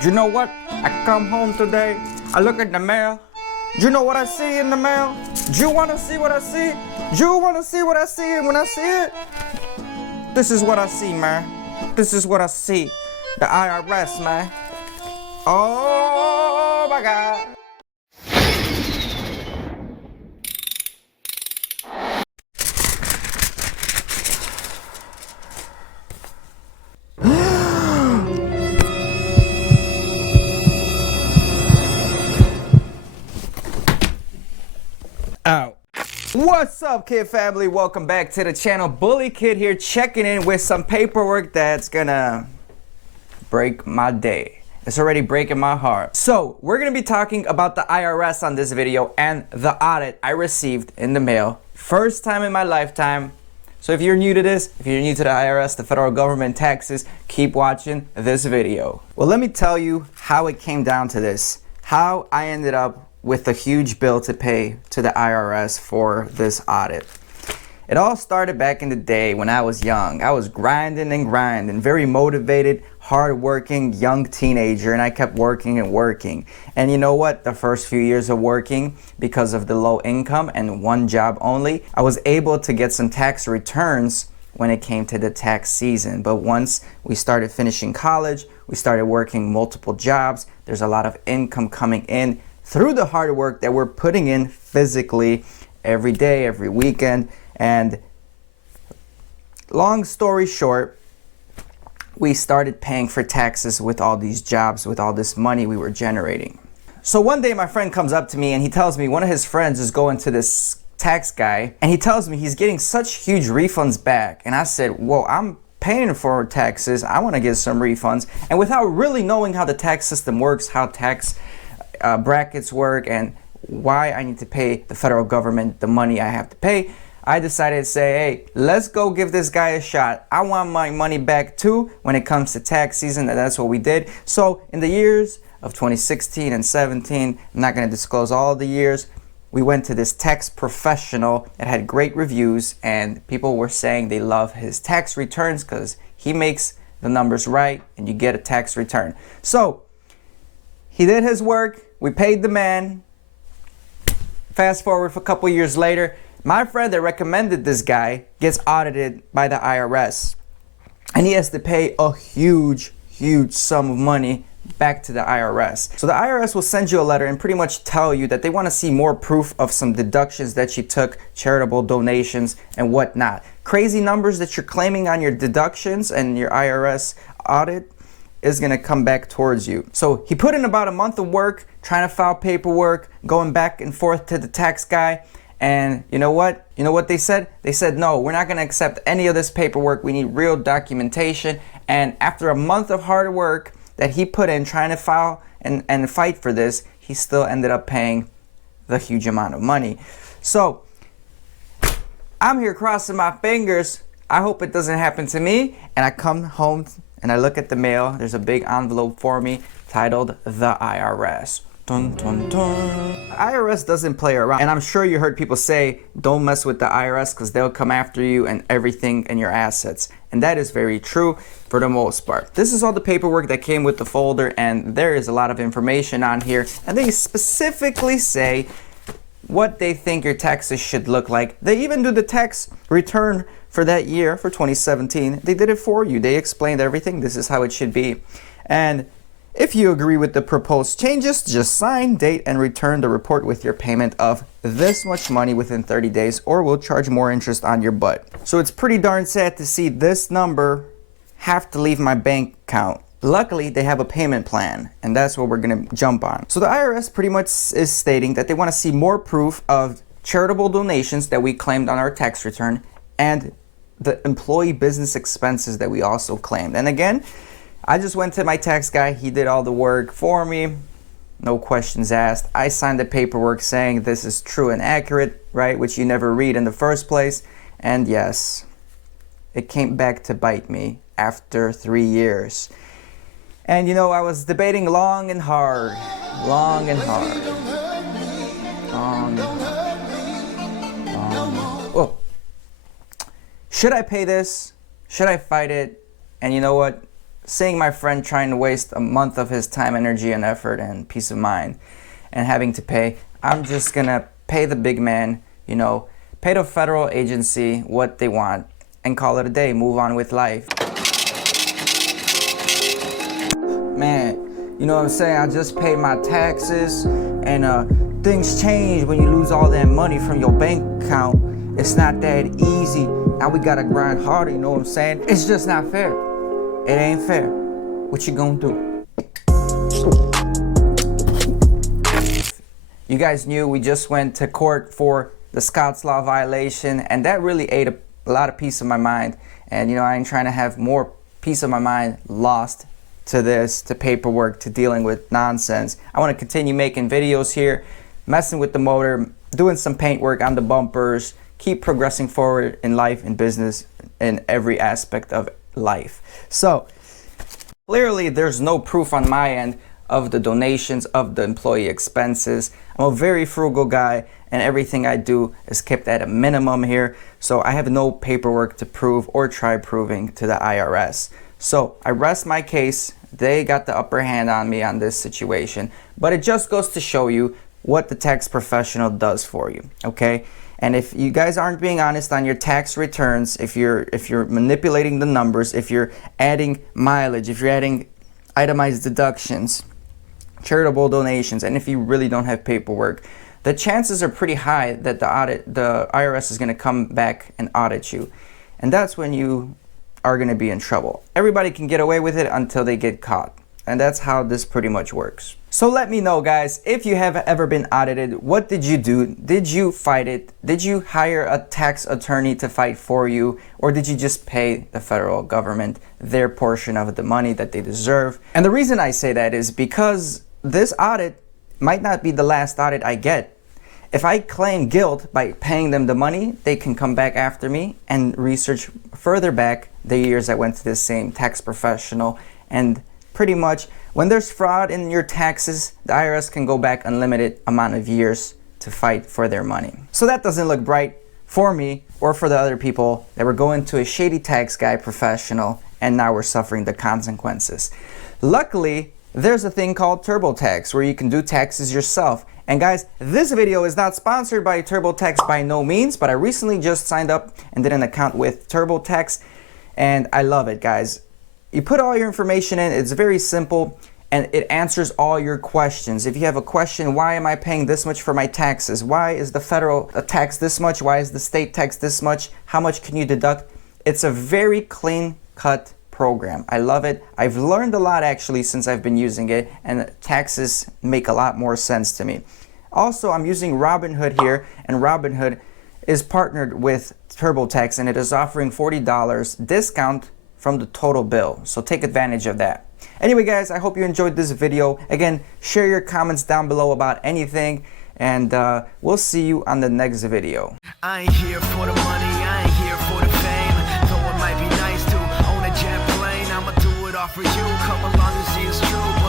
Do you know what? I come home today, I look at the mail. Do you know what I see in the mail? Do you want to see what I see? Do you want to see what I see? And when I see it, this is what I see, man. This is what I see. The IRS, man. Oh my God. Out. What's up, kid family? Welcome back to the channel. Bully Kid here, checking in with some paperwork that's gonna break my day. It's already breaking my heart. So we're gonna be talking about the IRS on this video and the audit I received in the mail. First time in my lifetime. So if you're new to this, if you're new to the IRS, the federal government taxes, keep watching this video. Well, let me tell you how it came down to this. How I ended up with a huge bill to pay to the IRS for this audit. It all started back in the day when I was young. I was grinding, very motivated, hardworking, young teenager, and I kept working and working. And you know what? The first few years of working, because of the low income and one job only, I was able to get some tax returns when it came to the tax season. But once we started finishing college, we started working multiple jobs. There's a lot of income coming in through the hard work that we're putting in physically every day, every weekend. And long story short, we started paying for taxes with all these jobs, with all this money we were generating. So one day my friend comes up to me and he tells me one of his friends is going to this tax guy and he tells me he's getting such huge refunds back. And I said, well, I'm paying for taxes. I want to get some refunds. And without really knowing how the tax system works, how tax brackets work and why I need to pay the federal government the money I have to pay, I decided to say, hey, let's go give this guy a shot. I want my money back too when it comes to tax season, and that's what we did. So in the years of 2016 and 17, I'm not going to disclose all the years, we went to this tax professional that had great reviews, and people were saying they love his tax returns because he makes the numbers right and you get a tax return. So he did his work. We paid the man. Fast forward for a couple years later, my friend that recommended this guy gets audited by the IRS. And he has to pay a huge sum of money back to the IRS. So the IRS will send you a letter and pretty much tell you that they want to see more proof of some deductions that you took, charitable donations and whatnot. Crazy numbers that you're claiming on your deductions and your IRS audit is going to come back towards you. So he put in about a month of work trying to file paperwork, going back and forth to the tax guy. And you know what? You know what they said? They said, no, we're not going to accept any of this paperwork. We need real documentation. And after a month of hard work that he put in trying to file and fight for this, he still ended up paying the huge amount of money. So I'm here crossing my fingers. I hope it doesn't happen to me. And I come home and I look at the mail. There's a big envelope for me titled the IRS. Dun, dun, dun. IRS doesn't play around. And I'm sure you heard people say, don't mess with the IRS because they'll come after you and everything and your assets. And that is very true for the most part. This is all the paperwork that came with the folder, and there is a lot of information on here. And they specifically say what they think your taxes should look like. They even do the tax return for that year, for 2017. They did it for you. They explained everything. This is how it should be. And if you agree with the proposed changes, just sign, date, and return the report with your payment of this much money within 30 days, or we'll charge more interest on your butt. So it's pretty darn sad to see this number have to leave my bank account. Luckily, they have a payment plan, and that's what we're going to jump on. So the IRS pretty much is stating that they want to see more proof of charitable donations that we claimed on our tax return and the employee business expenses that we also claimed. And again, I just went to my tax guy. He did all the work for me. No questions asked. I signed the paperwork saying this is true and accurate, right? Which you never read in the first place. And yes, it came back to bite me after 3 years. And you know, I was debating long and hard. Long and hard. Long and hard. Whoa. Should I pay this? Should I fight it? And you know what? seeing my friend trying to waste a month of his time, energy, and effort and peace of mind and having to pay, I'm just gonna pay the big man, you know, pay the federal agency what they want and call it a day, move on with life. Man, you know what I'm saying? I just paid my taxes and things change when you lose all that money from your bank account. It's not that easy. Now we gotta grind harder, you know what I'm saying? It's just not fair. It ain't fair. What you gonna do? You guys knew we just went to court for the Scots law violation, and that really ate a lot of peace of my mind. And you know, I ain't trying to have more peace of my mind lost to this, to paperwork, to dealing with nonsense. I want to continue making videos here, messing with the motor, doing some paint work on the bumpers, keep progressing forward in life and business in every aspect of life. So clearly there's no proof on my end of the donations, of the employee expenses. I'm a very frugal guy and everything I do is kept at a minimum here. So I have no paperwork to prove or try proving to the IRS. So I rest my case. They got the upper hand on me on this situation, but it just goes to show you what the tax professional does for you, okay? And if you guys aren't being honest on your tax returns, if you're manipulating the numbers, if you're adding mileage, if you're adding itemized deductions, charitable donations, and if you really don't have paperwork, the chances are pretty high that the IRS is going to come back and audit you. And that's when you are going to be in trouble. Everybody can get away with it until they get caught. And that's how this pretty much works. So let me know, guys, if you have ever been audited, what did you do? Did you fight it? Did you hire a tax attorney to fight for you? Or did you just pay the federal government their portion of the money that they deserve? And the reason I say that is because this audit might not be the last audit I get. If I claim guilt by paying them the money, they can come back after me and research further back the years I went to this same tax professional. And pretty much when there's fraud in your taxes, the IRS can go back unlimited amount of years to fight for their money. So that doesn't look bright for me or for the other people that were going to a shady tax guy professional and now we're suffering the consequences. Luckily, there's a thing called TurboTax where you can do taxes yourself. And guys, this video is not sponsored by TurboTax by no means, but I recently just signed up and did an account with TurboTax and I love it, guys. You put all your information in, it's very simple, and it answers all your questions. If you have a question, why am I paying this much for my taxes? Why is the federal tax this much? Why is the state tax this much? How much can you deduct? It's a very clean-cut program. I love it. I've learned a lot actually since I've been using it, and taxes make a lot more sense to me. Also, I'm using Robinhood here, and Robinhood is partnered with TurboTax, and it is offering $40 discount from the total bill. So take advantage of that. Anyway, guys, I hope you enjoyed this video. Again, share your comments down below about anything, and we'll see you on the next video. I ain't here for the money, I ain't here for the fame. Though it might be nice to own a jet plane, I'ma do it all for you. Come along and see it's true.